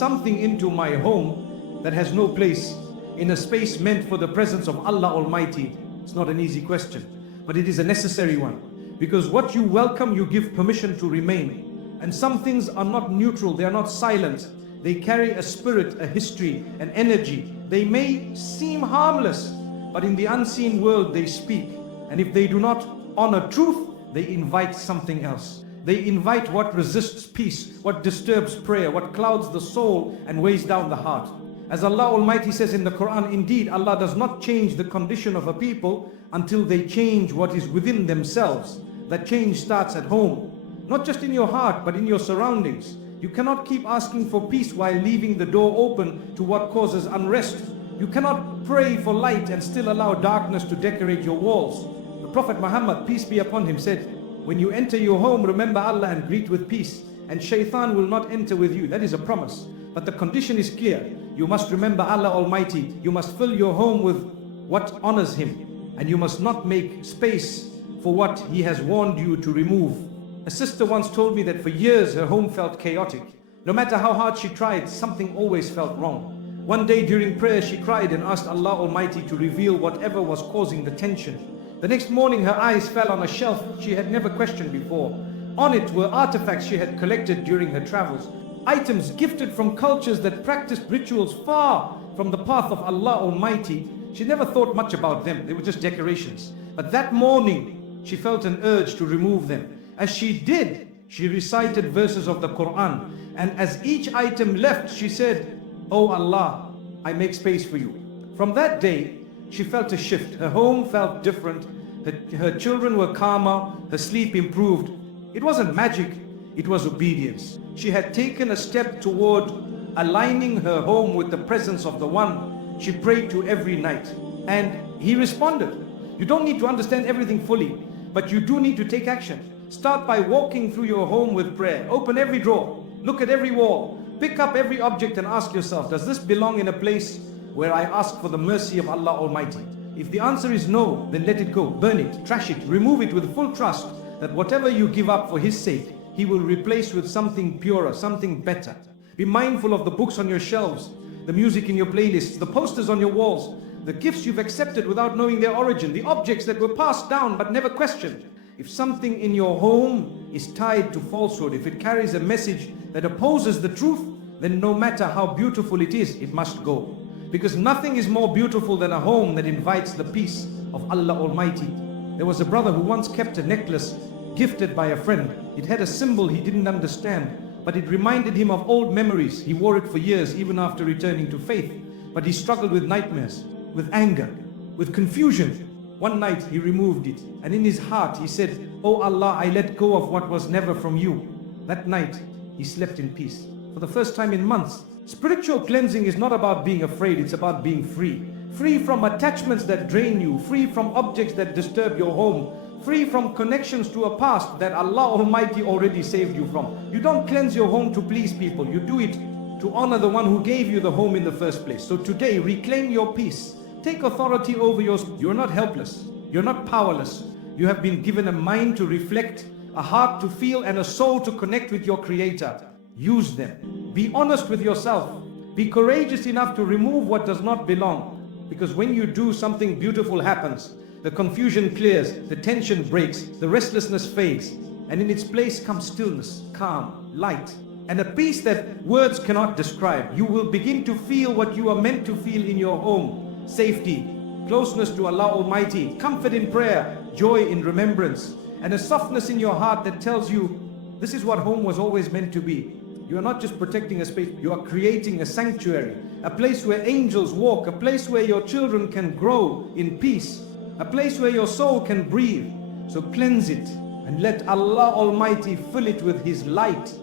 something into my home that has no place in a space meant for the presence of Allah Almighty? It's not an easy question, but it is a necessary one. Because what you welcome, you give permission to remain. And some things are not neutral, they are not silent. They carry a spirit, a history, an energy. They may seem harmless, but in the unseen world they speak. And if they do not honor truth, they invite something else. They invite what resists peace, what disturbs prayer, what clouds the soul and weighs down the heart. As Allah Almighty says in the Quran, indeed Allah does not change the condition of a people until they change what is within themselves. That change starts at home, not just in your heart, but in your surroundings. You cannot keep asking for peace while leaving the door open to what causes unrest. You cannot pray for light and still allow darkness to decorate your walls. The Prophet Muhammad, peace be upon him, said, when you enter your home, remember Allah and greet with peace, and shaitan will not enter with you. That is a promise. But the condition is clear. You must remember Allah Almighty. You must fill your home with what honors Him, and you must not make space for what He has warned you to remove. A sister once told me that for years her home felt chaotic. No matter how hard she tried, something always felt wrong. One day during prayer she cried and asked Allah Almighty to reveal whatever was causing the tension. The next morning her eyes fell on a shelf she had never questioned before. On it were artifacts she had collected during her travels. Items gifted from cultures that practiced rituals far from the path of Allah Almighty. She never thought much about them. They were just decorations. But that morning she felt an urge to remove them. As she did, she recited verses of the Quran. And as each item left, she said, "Oh Allah, I make space for you." From that day, she felt a shift. Her home felt different. Her children were calmer. Her sleep improved. It wasn't magic, it was obedience. She had taken a step toward aligning her home with the presence of the One she prayed to every night. And He responded. You don't need to understand everything fully, but you do need to take action. Start by walking through your home with prayer. Open every drawer, look at every wall, pick up every object and ask yourself, does this belong in a place where I ask for the mercy of Allah Almighty? If the answer is no, then let it go, burn it, trash it, remove it with full trust that whatever you give up for His sake, He will replace with something purer, something better. Be mindful of the books on your shelves, the music in your playlists, the posters on your walls, the gifts you've accepted without knowing their origin, the objects that were passed down but never questioned. If something in your home is tied to falsehood, if it carries a message that opposes the truth, then no matter how beautiful it is, it must go. Because nothing is more beautiful than a home that invites the peace of Allah Almighty. There was a brother who once kept a necklace gifted by a friend. It had a symbol he didn't understand, but it reminded him of old memories. He wore it for years, even after returning to faith. But he struggled with nightmares, with anger, with confusion. One night he removed it, and in his heart he said, "Oh Allah, I let go of what was never from you." That night he slept in peace for the first time in months. Spiritual cleansing is not about being afraid, it's about being free. Free from attachments that drain you, free from objects that disturb your home, free from connections to a past that Allah Almighty already saved you from. You don't cleanse your home to please people, you do it to honor the one who gave you the home in the first place. So today, reclaim your peace. Take authority over yours. You're not helpless. You're not powerless. You have been given a mind to reflect, a heart to feel, and a soul to connect with your Creator. Use them. Be honest with yourself. Be courageous enough to remove what does not belong. Because when you do, something beautiful happens. The confusion clears, the tension breaks, the restlessness fades, and in its place comes stillness, calm, light, and a peace that words cannot describe. You will begin to feel what you are meant to feel in your home. Safety, closeness to Allah Almighty, comfort in prayer, joy in remembrance, and a softness in your heart that tells you this is what home was always meant to be. You are not just protecting a space, you are creating a sanctuary, a place where angels walk, a place where your children can grow in peace, a place where your soul can breathe. So cleanse it and let Allah Almighty fill it with His light,